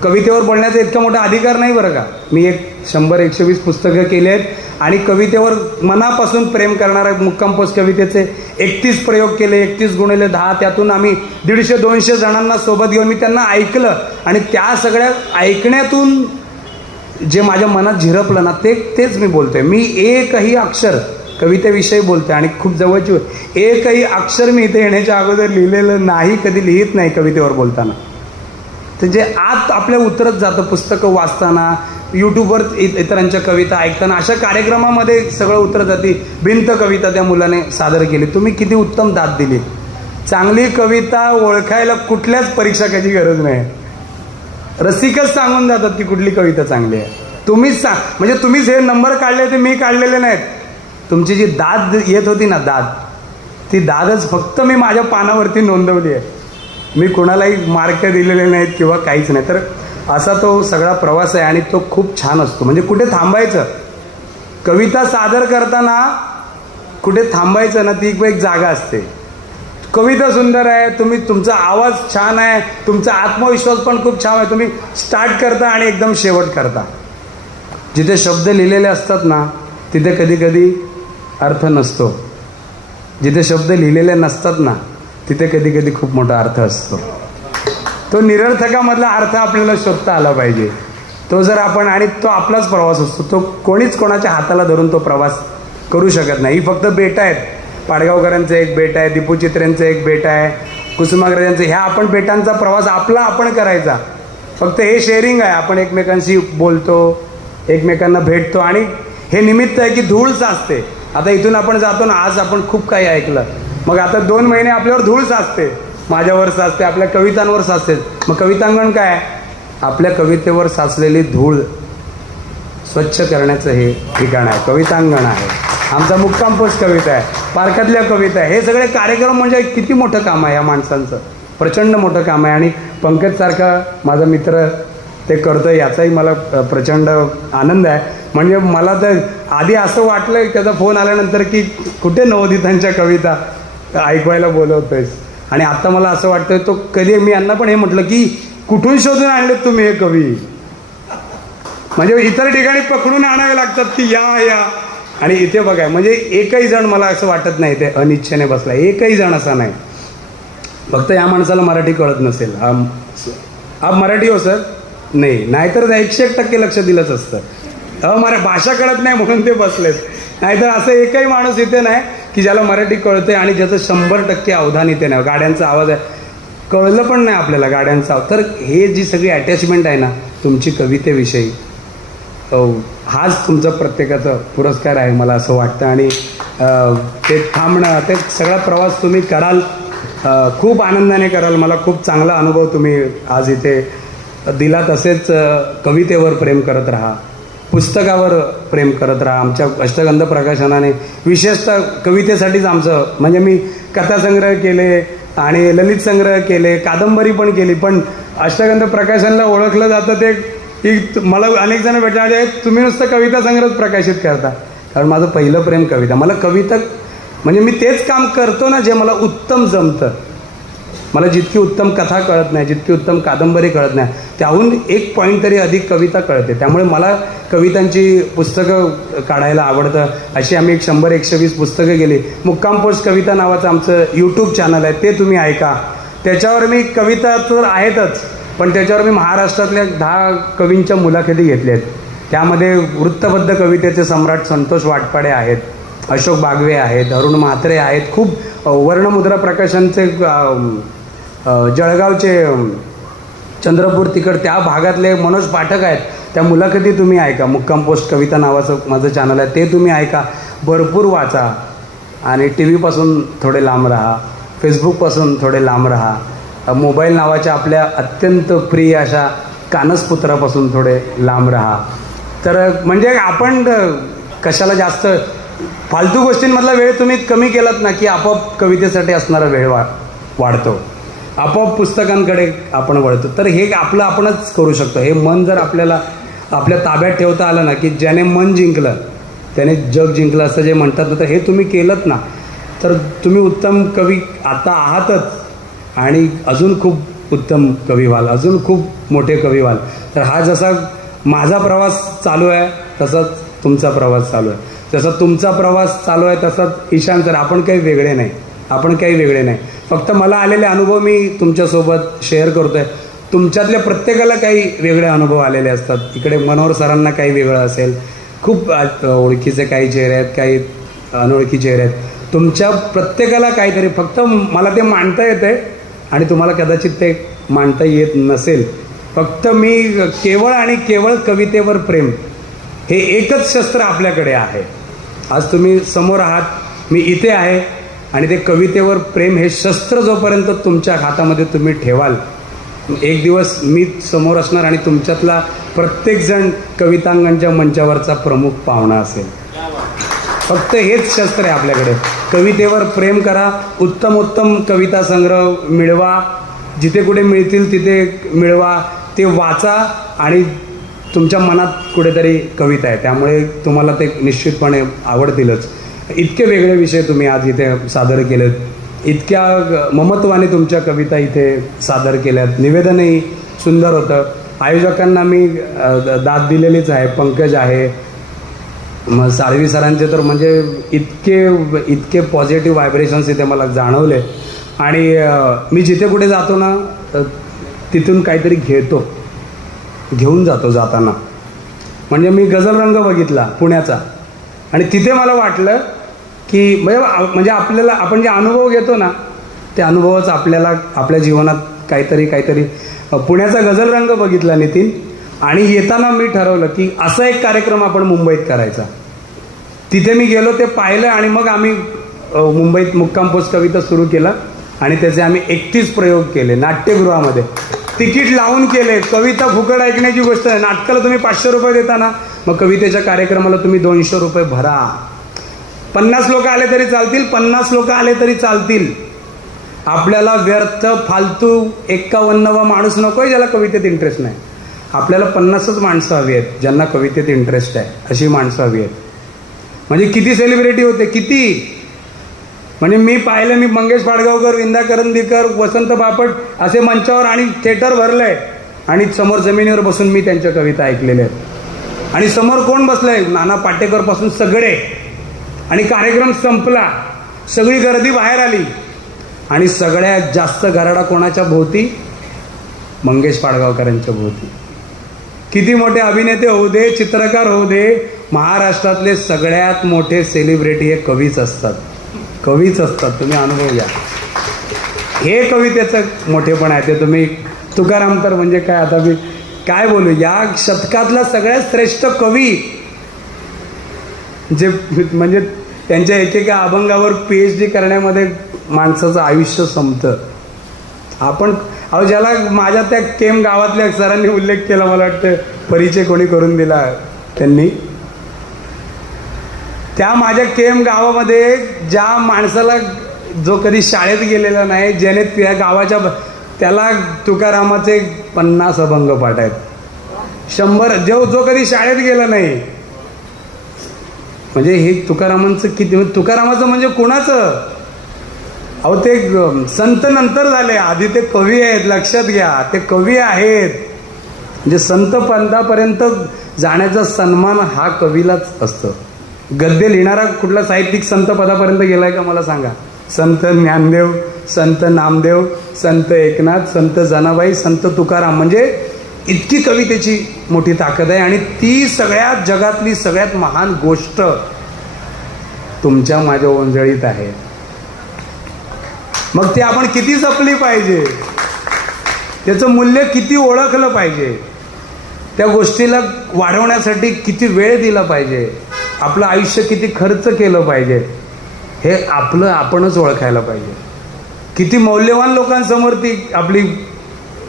कवितेवर बोलण्याचा इतका मोठा अधिकार नाही बरं का. मी 100-120 पुस्तकं केली आहेत, आणि कवितेवर मनापासून प्रेम करणाऱ्या मुक्काम पोस्ट कवितेचे 31 प्रयोग केले, 31×10. त्यातून आम्ही 150-200 जणांना सोबत घेऊन मी त्यांना ऐकलं, आणि त्या सगळ्या ऐकण्यातून जे माझ्या मनात झिरपलं ना, तेच मी बोलतोय. मी एकही अक्षर कवितेविषयी बोलते, आणि खूप जवळची, एकही अक्षर मी इथे येण्याच्या अगोदर लिहिलेलं नाही, कधी लिहित नाही कवितेवर बोलताना. तर जे आत आपल्या उतरत जातं पुस्तकं वाचताना, यूट्यूबवर इतरांच्या कविता ऐकताना, अशा कार्यक्रमामध्ये सगळं उतरत जाते. भिंत कविता त्या मुलाने सादर केली, तुम्ही किती उत्तम दाद दिली. चांगली कविता ओळखायला कुठल्याच परीक्षकाची गरज नाही, रसिकच सांगून जातात की कुठली कविता चांगली आहे. तुम्हीच म्हणजे तुम्हीच हे नंबर काढले, ते मी काढलेले नाहीत. तुमची जी दाद येत होती ना, ती दादच फक्त मी माझ्या पानावरती नोंदवली आहे. मी कुणालाही मार्क दिलेले नाहीत किंवा काहीच नाही. तर असा तो सगळा प्रवास आहे, आणि तो खूप छान असतो. म्हणजे कुठे थांबायचं, कविता सादर करताना कुठे थांबायचं ना, ती एक जागा असते. कविता सुंदर आहे, तुमचा आवाज छान आहे, तुमचा आत्मविश्वास पण खूप छान आहे, तुम्ही स्टार्ट करता आणि एकदम शेवट करता. जिथे शब्द लिहिलेले असतात ना, तिथे कधी कधी अर्थ नसतो. जिथे शब्द लिहिलेले नसतात ना, तिथे कधी कधी खूप मोठा अर्थ असतो. तो निरर्थकामधला अर्थ आपल्याला शोधता आला पाहिजे. तो जर आपण, आणि तो आपलाच प्रवास असतो, तो कोणीच कोणाच्या हाताला धरून तो प्रवास करू शकत नाही. ही फक्त बेट आहेत. पाडगावकरांचं एक बेट आहे, दीपू चित्रेंचं एक बेट आहे, कुसुमाग्रजांचं. ह्या आपण बेटांचा प्रवास आपला आपण करायचा. फक्त हे शेअरिंग आहे, आपण एकमेकांशी बोलतो, एकमेकांना भेटतो, आणि हे निमित्त आहे की धूळ साचते. आता इथून आपण जातो ना, आज आपण खूप काही ऐकलं, मग आता 2 महिने आपल्यावर धूळ साचते, माझ्यावर साचते, आपल्या कवितांवर साचते. मग कवितांगण काय? आपल्या कवितेवर साचलेली धूळ स्वच्छ करण्याचं हे ठिकाण आहे, कवितांगण आहे. आमचा मुक्काम पोस्ट कविता आहे, पार्कातल्या कविता आहे. हे सगळे कार्यक्रम म्हणजे किती मोठं काम आहे या माणसांचं, प्रचंड मोठं काम आहे. आणि पंकजसारखा माझा मित्र ते करतो, याचाही मला प्रचंड आनंद आहे. म्हणजे मला तर आधी असं वाटलं त्याचा फोन आल्यानंतर की कुठे नवोदितांच्या कविता ऐकवायला बोलवतोयस, आणि आता मला असं वाटतं तो कधी, मी यांना पण हे म्हटलं की कुठून शोधून आणलेत तुम्ही हे कवी. म्हणजे इतर ठिकाणी पकडून आणावे लागतात की या, आणि इथे बघा, म्हणजे एकही जण मला असं वाटत नाही ते अनिच्छेने बसला, एकही जण असा नाही. फक्त या माणसाला मराठी कळत नसेल. आप मराठी हो सर? नाही, नाहीतर 101% लक्ष दिलंच असतं. भाषा कळत नाही म्हणून ते बसलेत. नाहीतर असं एकही माणूस इथे नाही की ज्याला मराठी कळते आणि ज्याचं 100% अवधान इथे नाही. गाड्यांचा आवाज आहे, कळलं पण नाही आपल्याला गाड्यांचा आवाज. तर हे जी सगळी अटॅचमेंट आहे ना तुमची कवितेविषयी, हाच तुमचा प्रत्येकाचा पुरस्कार आहे मला असं वाटतं. आणि ते थांबणं, ते सगळा प्रवास तुम्ही कराल, खूप आनंदाने कराल. मला खूप चांगला अनुभव तुम्ही आज इथे दिला. तसेच कवितेवर प्रेम करत राहा, पुस्तकावर प्रेम करत राहा. आमच्या अष्टगंध प्रकाशनाने विशेषतः कवितेसाठीच आमचं, म्हणजे मी कथासंग्रह केले आणि ललित संग्रह केले, कादंबरी पण केली, पण अष्टगंध प्रकाशनला ओळखलं जातं ते की मला अनेक जण भेटणार, तुम्ही नुसतं कविता संग्रह प्रकाशित करता. कारण माझं पहिलं प्रेम कविता. मला कविता म्हणजे मी तेच काम करतो ना जे मला उत्तम जमतं. मला जितकी उत्तम कथा कळत नाही, जितकी उत्तम कादंबरी कळत नाही, त्याहून एक पॉईंट तरी अधिक कविता कळते. त्यामुळे मला कवितांची पुस्तकं काढायला आवडतं. अशी आम्ही 100-120 पुस्तकं गेली. मुक्काम पोस्ट कविता नावाचं आमचं यूट्यूब चॅनल आहे, ते तुम्ही ऐका. त्याच्यावर मी कविता तर आहेतच, पण त्याच्यावर मी महाराष्ट्रातल्या 10 कवींच्या मुलाखती घेतल्या आहेत. त्यामध्ये वृत्तबद्ध कवितेचे सम्राट संतोष वाटपाडे आहेत, अशोक बागवे आहेत, अरुण म्हात्रे आहेत, खूप वर्णमुद्रा प्रकाशनचे जळगावचे, चंद्रपूर तिकड त्या भागातले मनोज पाठक आहेत. त्या मुलाखती तुम्ही ऐका. मुक्काम पोस्ट कविता नावाचं माझं चॅनल आहे, ते तुम्ही ऐका. भरपूर वाचा आणि टी व्हीपासून थोडे लांब राहा, फेसबुकपासून थोडे लांब राहा, मोबाईल नावाच्या आपल्या अत्यंत प्रिय अशा कानसपुत्रापासून थोडे लांब राहा. तर म्हणजे आपण कशाला जास्त फालतू गोष्टींमधला वेळ तुम्ही कमी केलात ना की आपोआप कवितेसाठी असणारा वेळ वाढतो, आपोआप पुस्तकांकडे आपण वळतो. तर हे आपलं आपणच करू शकतो. हे मन जर आपल्याला आपल्या ताब्यात ठेवता आलं ना, की ज्याने मन जिंकलं त्याने जग जिंकलं असं जे म्हणतात ना, तर हे तुम्ही केलंत ना तर तुम्ही उत्तम कवी आता आहातच आणि अजून खूप उत्तम कवी व्हाल, अजून खूप मोठे कवी व्हाल. तर हा जसा माझा प्रवास चालू आहे तसाच तुमचा प्रवास चालू आहे. जसा तुमचा प्रवास चालू आहे तसाच ईशान सर. आपण काही वेगळे नाही, आपण काही वेगळे नाही. फक्त मला आलेले अनुभव मी तुमच्यासोबत शेअर करतो आहे. तुमच्यातल्या प्रत्येकाला काही वेगळे अनुभव आलेले असतात. इकडे मनोहर सरांना काही वेगळं असेल, खूप ओळखीचे काही चेहरे आहेत, काही अनोळखी चेहरे आहेत. तुमच्या प्रत्येकाला काहीतरी, फक्त मला ते मांडता येतं आणि तुम्हाला कदाचित ते मांडता येत नसेल. फक्त मी केवळ आणि केवळ कवितेवर प्रेम हे एकच शस्त्र आपल्याकडे आहे. आज तुम्ही समोर आहात, मी इथे आहे आणि ते कवितेवर प्रेम हे शस्त्र जोपर्यंत तुमच्या हातामध्ये तुम्ही ठेवाल, एक दिवस मी समोर असणार आणि तुमच्यातला प्रत्येकजण कवितांगणच्या मंचावरचा प्रमुख पाहुणा असेल. फक्त हेच शस्त्र आहे आपल्याकडे. कवितेवर प्रेम करा, उत्तम कविता संग्रह मिळवा, जिथे कुठे मिळतील तिथे मिळवा, ते वाचा आणि तुमच्या मनात कुठेतरी कविता आहे, त्यामुळे तुम्हाला ते निश्चितपणे आवडतीलच. इतके वेगळे विषय तुम्ही आज इथे सादर केलेत, इतक्या ममत्वाने तुमच्या कविता इथे सादर केल्यात. निवेदनही सुंदर होतं. आयोजकांना मी दाद दिलेलीच आहे. पंकज आहे, मग साळवी सरांचे तर म्हणजे इतके पॉझिटिव्ह व्हायब्रेशन्स इथे मला जाणवले. आणि मी जिथे कुठे जातो ना तिथून काहीतरी घेऊन जातो जाताना. म्हणजे मी गझल रंग बघितला पुण्याचा आणि तिथे मला वाटलं की म्हणजे आपल्याला आपण जे अनुभव घेतो ना ते अनुभवच आपल्याला आपल्या जीवनात काहीतरी पुण्याचा गझल रंग बघितला नितीन. आणि येताना मी ठरवलं की असा एक कार्यक्रम आपण मुंबईत करायचा. तिथे मी गेलो, ते पाहिलं आणि मग आम्ही मुंबईत मुक्काम पोस्ट कविता सुरू केला आणि त्याचे आम्ही 31 प्रयोग केले नाट्यगृहामध्ये. तिकीट लावून केले. कविता फुकट ऐकण्याची गोष्ट आहे. नाटकाला तुम्ही 500 रुपये देता ना, मग कवितेच्या कार्यक्रमाला तुम्ही 200 रुपये भरा. 50 लोक आले तरी चालतील, 50 लोक आले तरी चालतील. आपल्याला व्यर्थ फालतू 51वा माणूस नको आहे ज्याला कवितेत इंटरेस्ट नाही. आपल्याला 50च माणसं हवी आहेत ज्यांना कवितेत इंटरेस्ट आहे, अशी माणसं हवी आहेत. म्हणजे किती सेलिब्रिटी होते, किती. म्हणजे मी पाहिलं, मी मंगेश पाडगावकर, विंदा करंदीकर, वसंत बापट असे मंचावर आणि थिएटर भरलंय आणि समोर जमिनीवर बसून मी त्यांच्या कविता ऐकलेल्या आहेत. आणि समोर कोण बसलंय, नाना पाटेकरपासून सगळे. आणि कार्यक्रम संपला, सगळी गर्दी बाहेर आली आणि सगळ्यात जास्त गराडा कोणाच्या भोवती, मंगेश पाडगावकरांच्या भोवती. किती मोठे अभिनेते होऊ दे, चित्रकार होऊ दे, महाराष्ट्रातले सगळ्यात मोठे सेलिब्रिटी हे कवीच असतात, कवीच असतात. तुम्ही अनुभव घ्या. हे कवितेचं मोठेपण आहे. ते तुम्ही तुकाराम तर म्हणजे काय, आता मी काय बोलू, या शतकातला सगळ्यात श्रेष्ठ कवी जे म्हणजे त्यांच्या एकेका अभंगावर PhD करण्यामध्ये माणसाचं आयुष्य संपतं. आपण ज्याला माझ्या त्या केम गावातल्या सरांनी उल्लेख केला, मला वाटतं परिचय कोणी करून दिला त्यांनी, त्या माझ्या केम गावामध्ये ज्या माणसाला, जो कधी शाळेत गेलेला नाही, ज्याने त्या गावाच्या, त्याला तुकारामाचे 50 अभंग पाठ आहेत. 100 जो कधी शाळेत गेला नाही, म्हणजे हे तुकारामांचं किती, तुकारामाचं म्हणजे कुणाचं? अहो ते संत नंतर झाले, आधी ते कवी आहेत, लक्षात घ्या, ते कवी आहेत. म्हणजे संत पंथापर्यंत जाण्याचा सन्मान हा कवीलाच असतो. गद्य लिहिणारा कुठला साहित्यिक संत पदापर्यंत गेलाय का मला सांगा? संत ज्ञानदेव, संत नामदेव, संत एकनाथ, संत जनाबाई, संत तुकाराम, म्हणजे इतकी कवितेची मोठी ताकद आहे. आणि ती सगळ्यात जगातली सगळ्यात महान गोष्ट तुमच्या माझ्या ओंजळीत आहे. मग ते आपण किती जपली पाहिजे, त्याचं मूल्य किती ओळखलं पाहिजे, त्या गोष्टीला वाढवण्यासाठी किती वेळ दिला पाहिजे, आपलं आयुष्य किती खर्च केलं पाहिजे, हे आपलं आपणच ओळखायला पाहिजे. किती मौल्यवान लोकांसमोर ती आपली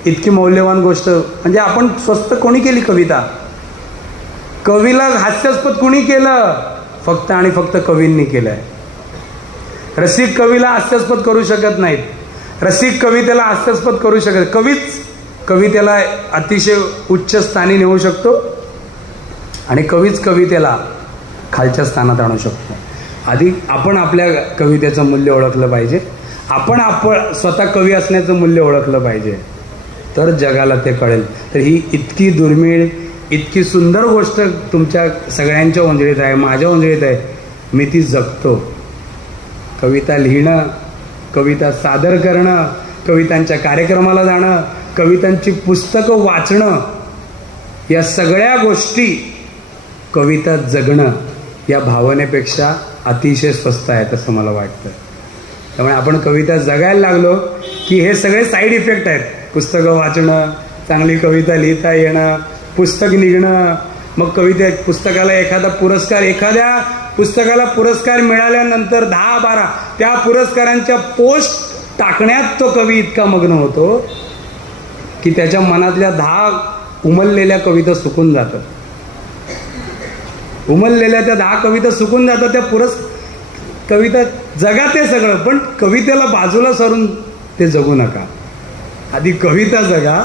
इतकी मौल्यवान गोष्ट, म्हणजे आपण स्वस्त कोणी केली कविता? कवीला हास्यास्पद कोणी केलं? फक्त आणि फक्त कवींनी केलंय. रसिक कवीला हास्यास्पद करू शकत नाहीत, रसिक कवितेला हास्यास्पद करू शकत, कवीच कवितेला अतिशय उच्च स्थानी नेऊ शकतो आणि कवीच कवितेला खालच्या स्थानात आणू शकतो. आधी आपण आपल्या कवितेचं मूल्य ओळखलं पाहिजे, आपण स्वतः कवी असण्याचं मूल्य ओळखलं पाहिजे, तर जगाला ते कळेल. तर ही इतकी दुर्मिळ, इतकी सुंदर गोष्ट तुमच्या सगळ्यांच्या ओंजळीत आहे, माझ्या ओंजळीत आहे. मी ती जगतो. कविता लिहिणं, कविता सादर करणं, कवितांच्या कार्यक्रमाला जाणं, कवितांची पुस्तकं वाचणं, या सगळ्या गोष्टी कविता जगणं या भावनेपेक्षा अतिशय स्वस्त आहेत असं मला वाटतं. त्यामुळे आपण कविता जगायला लागलो की हे सगळे साईड इफेक्ट आहेत. पुस्तकं वाचणं, चांगली कविता लिहिता येणं, पुस्तक निघणं, मग पुस्तकाला एखाद्या पुस्तकाला पुरस्कार मिळाल्यानंतर 10-12 त्या पुरस्कारांच्या पोस्ट टाकण्यात तो कवी इतका मग्न होतो की त्याच्या मनातल्या 10 उमललेल्या कविता सुकून जातात. उमललेल्या त्या 10 कविता सुकून जातात. त्या कविता जगा ते सगळं, पण कवितेला बाजूला सरून ते जगू नका. आधी कविता जगा,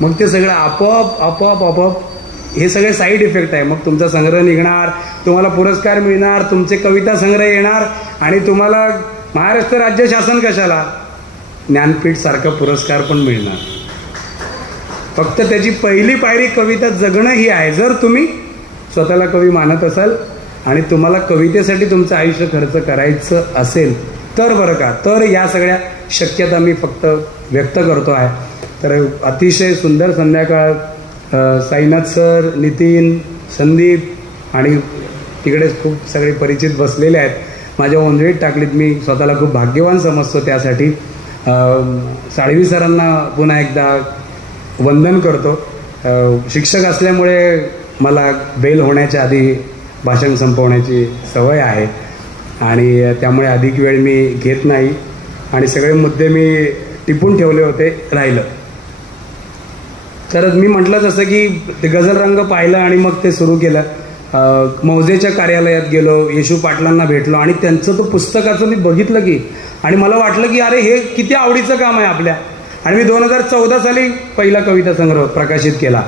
मग ते सगळं आपोआप हे सगळे साईड इफेक्ट आहे. मग तुमचा संग्रह निघणार, तुम्हाला पुरस्कार मिळणार, तुमचे कविता संग्रह येणार आणि तुम्हाला महाराष्ट्र राज्य शासन कशाला, ज्ञानपीठ सारखा पुरस्कार पण मिळणार. फक्त त्याची पहिली पायरी कविता जगणं ही आहे. जर तुम्ही स्वतःला कवी मानत असाल आणि तुम्हाला कवितेसाठी तुमचं आयुष्य खर्च करायचं असेल तर बरं का, तर या सगळ्या शक्यता मी फक्त व्यक्त करतो आहे. तर अतिशय सुंदर संध्याकाळ. साईनाथ सर, नितीन, संदीप आणि तिकडेच खूप सगळे परिचित बसलेले आहेत. माझ्या ओंजळीत टाकलीत. मी स्वतःला खूप भाग्यवान समजतो त्यासाठी. साळवी सरांना पुन्हा एकदा वंदन करतो. शिक्षक असल्यामुळे मला बेल होण्याच्या आधी भाषण संपवण्याची सवय आहे आणि त्यामुळे अधिक वेळ मी घेत नाही आणि सगळे मुद्दे मी टिपून ठेवले होते, राहिलं. तर मी म्हटलं जसं की ते गझल रंग पाहिलं आणि मग ते सुरू केलं. मौजेच्या कार्यालयात गेलो, येशू पाटलांना भेटलो आणि त्यांचं तो पुस्तकाचं मी बघितलं की, आणि मला वाटलं की अरे हे किती आवडीचं काम आहे आपल्या. आणि मी 2014 साली पहिला कविता संग्रह प्रकाशित केला,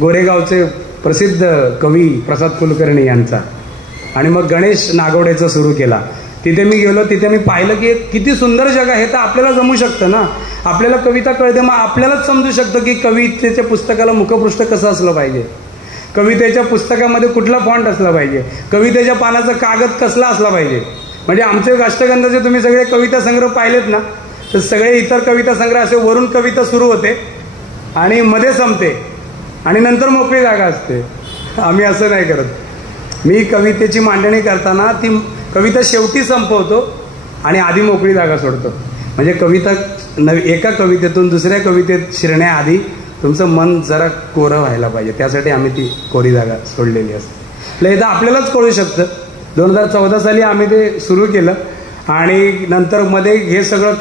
गोरेगावचे प्रसिद्ध कवी प्रसाद कुलकर्णी यांचा. आणि मग गणेश नागवडेचा सुरू केला. तिथे मी गेलो, तिथे मी पाहिलं की किती सुंदर जग आहे. तर आपल्याला जमू शकतं ना, आपल्याला कविता कळते, मग आपल्यालाच समजू शकतं की कवितेच्या पुस्तकाला मुखपृष्ठ कसं असलं पाहिजे, कवितेच्या पुस्तकामध्ये कुठला फॉन्ट असला पाहिजे, कवितेच्या पानाचा कागद कसला असला पाहिजे. म्हणजे आमचे अष्टगंधाचे तुम्ही सगळे कविता संग्रह पाहिलेत ना, तर सगळे इतर कविता संग्रह असे वरून कविता सुरू होते आणि मध्ये संपते आणि नंतर मोकळी जागा असते. आम्ही असं नाही करत. मी कवितेची मांडणी करताना ती कविता शेवटी संपवतो आणि आधी मोकळी जागा सोडतो. म्हणजे कविता एका कवितेतून दुसऱ्या कवितेत शिरण्याआधी तुमचं मन जरा कोरं व्हायला पाहिजे, त्यासाठी आम्ही ती कोरी जागा सोडलेली असते. एकदा आपल्यालाच कळू शकतं. 2014 साली आम्ही ते सुरू केलं आणि नंतर मध्ये हे सगळं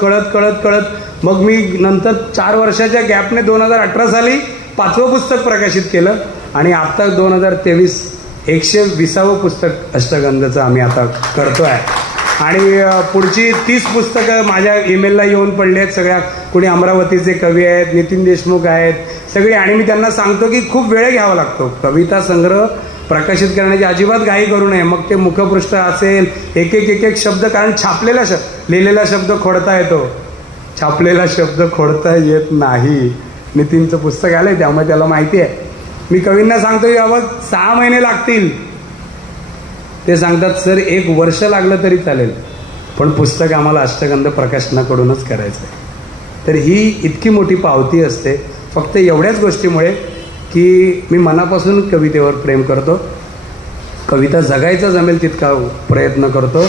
कळत मग मी नंतर 4 वर्षाच्या गॅपने 2018 साली 5वं पुस्तक प्रकाशित केलं आणि आता 2023 120वं पुस्तक अष्टगंधाचं आम्ही आता करतो आहे. आणि पुढची 30 पुस्तकं माझ्या ईमेलला येऊन पडली आहेत. सगळ्या कोणी अमरावतीचे कवी आहेत, नितीन देशमुख आहेत सगळे. आणि मी त्यांना सांगतो की खूप वेळ घ्यावा लागतो. कविता संग्रह प्रकाशित करण्याची अजिबात घाई करू नये. मग ते मुखपृष्ठ असेल, एक एक शब्द, कारण छापलेला लिहिलेला शब्द खोडता येतो, छापलेला शब्द खोडता येत नाही. नितीनचं पुस्तक आलंय त्यामुळे त्याला माहिती आहे. मी कवींना सांगतो की बाबा 6 महिने लागतील, ते सांगतात सर 1 वर्ष लागलं तरी चालेल, पण पुस्तक आम्हाला अष्टगंध प्रकाशनाकडूनच करायचं आहे. तर ही इतकी मोठी पावती असते फक्त एवढ्याच गोष्टीमुळे की मी मनापासून कवितेवर प्रेम करतो, कविता जगायचा जमेल तितका प्रयत्न करतो.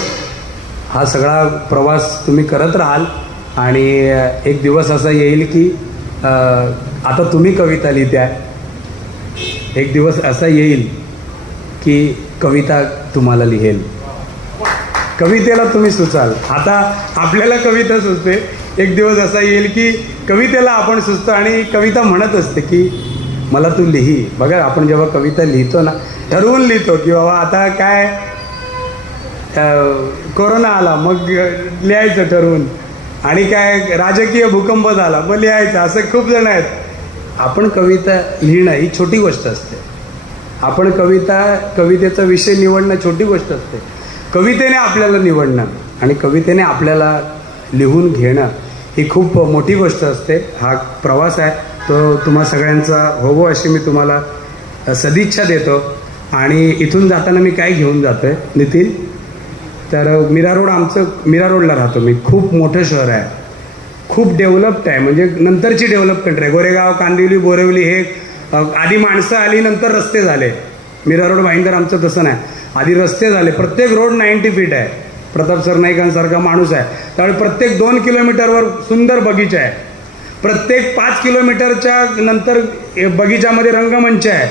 हा सगळा प्रवास तुम्ही करत राहाल आणि एक दिवस असा येईल की आता तुम्ही कविता लिहित्या, एक दिवस असा येईल की कविता तुम्हाला लिहेल, कवितेला तुम्ही सुचाल. आता आपल्याला कविता सुचते, एक दिवस असा येईल की कवितेला आपण सुचतो आणि कविता म्हणत असते की मला तू लिही. बघा आपण जेव्हा कविता लिहितो ना, ठरवून लिहितो की बाबा आता काय कोरोना आला मग लिहायचं ठरवून, आणि काय राजकीय भूकंप झाला मग लिहायचं, असं खूप जण आहेत. आपण कविता लिहिणं ही छोटी गोष्ट असते. आपण कवितेचा विषय निवडणं छोटी गोष्ट असते. कवितेने आपल्याला निवडणं आणि कवितेने आपल्याला लिहून घेणं ही खूप मोठी गोष्ट असते. हा प्रवास आहे तो तुम्हा सगळ्यांचा होवो अशी मी तुम्हाला सदिच्छा देतो. आणि इथून जाताना मी काय घेऊन जातो आहे नितीन, तर मीरा रोडला राहतो मी. खूप मोठं शहर आहे, खूप डेव्हलप्ड आहे, म्हणजे नंतरची डेव्हलपमेंट आहे. गोरेगाव, कांदिवली, बोरिवली हे आधी माणसं आली नंतर रस्ते झाले. मीरा रोड भाईंदर आमचं तसं नाही, आधी रस्ते झाले. प्रत्येक रोड 90 फीट आहे. प्रताप सरनाईकांसारखा माणूस आहे त्यामुळे प्रत्येक 2 किलोमीटरवर सुंदर बगीचा आहे. प्रत्येक 5 किलोमीटरच्या नंतर बगीच्यामध्ये रंगमंच आहे,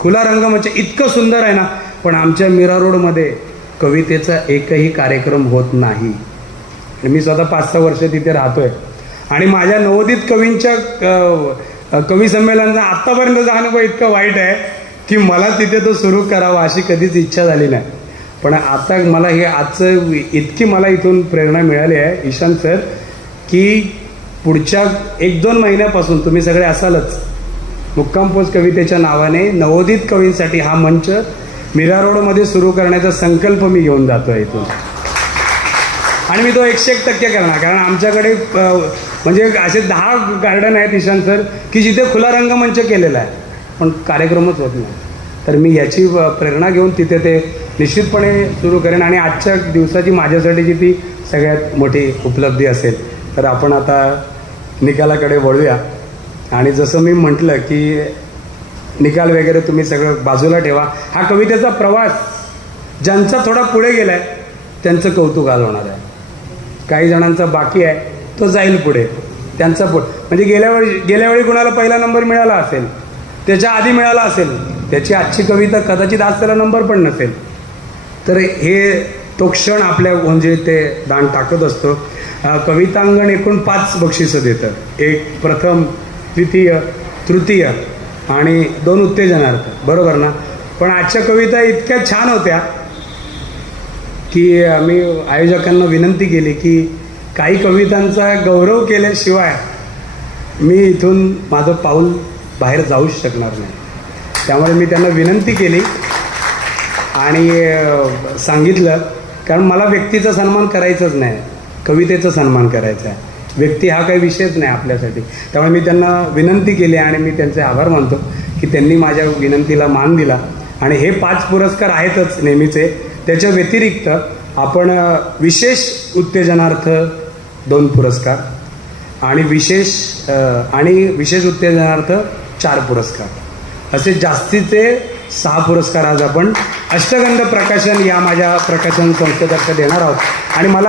खुला रंगमंच, इतकं सुंदर आहे ना. पण आमच्या मीरा रोडमध्ये कवितेचा एकही कार्यक्रम होत नाही. मी स्वतः 5-6 वर्ष तिथे राहतोय आणि माझ्या नवोदित कवींच्या कवी संमेलनाचा आत्तापर्यंतचा अनुभव इतका वाईट आहे की मला तिथे तो सुरू करावा अशी कधीच इच्छा झाली नाही. पण आता मला हे आजचं इतकी मला इथून प्रेरणा मिळाली आहे ईशान सर, की पुढच्या 1-2 महिन्यापासून तुम्ही सगळे असालच, मुक्काम पोस्ट कवितेच्या नावाने नवोदित कवींसाठी हा मंच मीरा रोडमध्ये सुरू करण्याचा संकल्प मी घेऊन जातो आहे इथून. आणि मी तो 101% करणार, कारण आमच्याकडे म्हणजे असे 10 गार्डन आहेत ईशान सर की जिथे खुला रंगमंच केलेला आहे पण कार्यक्रमच होत नाही. तर मी याची प्रेरणा घेऊन तिथे ते निश्चितपणे सुरू करेन. आणि आजच्या दिवसाची माझ्यासाठीची ती सगळ्यात मोठी उपलब्धी असेल. तर आपण आता निकालाकडे वळूया. आणि जसं मी म्हटलं की निकाल वगैरे तुम्ही सगळं बाजूला ठेवा. हा कवितेचा प्रवास ज्यांचा थोडा पुढे गेला आहे त्यांचं कौतुक आज होणार आहे. काही जणांचा बाकी आहे तो जाईल पुढे, त्यांचा म्हणजे गेल्या वेळी कुणाला पहिला नंबर मिळाला असेल, त्याच्या आधी मिळाला असेल, त्याची आजची कविता कदाचित आज त्याला नंबर पण नसेल. तर हे तो क्षण आपल्या म्हणजे ते दान टाकत असतो. कवितांगण एकूण 5 बक्षिसं देतं. एक प्रथम, द्वितीय, तृतीय आणि 2 उत्तेजनार्थ, बरोबर ना. पण आजच्या कविता इतक्या छान होत्या की मी आयोजकांना विनंती केली की काही कवितांचा गौरव केल्याशिवाय मी इथून माझं पाऊल बाहेर जाऊच शकणार नाही. त्यामुळे मी त्यांना विनंती केली आणि सांगितलं, कारण मला व्यक्तीचा सन्मान करायचाच नाही, कवितेचा सन्मान करायचा आहे. व्यक्ती हा काही विषयच नाही आपल्यासाठी. त्यामुळे मी त्यांना विनंती केली आणि मी त्यांचे आभार मानतो की त्यांनी माझ्या विनंतीला मान दिला. आणि हे 5 पुरस्कार आहेतच नेहमीचे, त्याच्या व्यतिरिक्त आपण विशेष उत्तेजनार्थ 2 पुरस्कार आणि विशेष उत्तेजनार्थ 4 पुरस्कार असे जास्तीचे 6 पुरस्कार आज आपण अष्टगंध प्रकाशन या माझ्या प्रकाशन संस्थेतर्फे देणार आहोत. आणि मला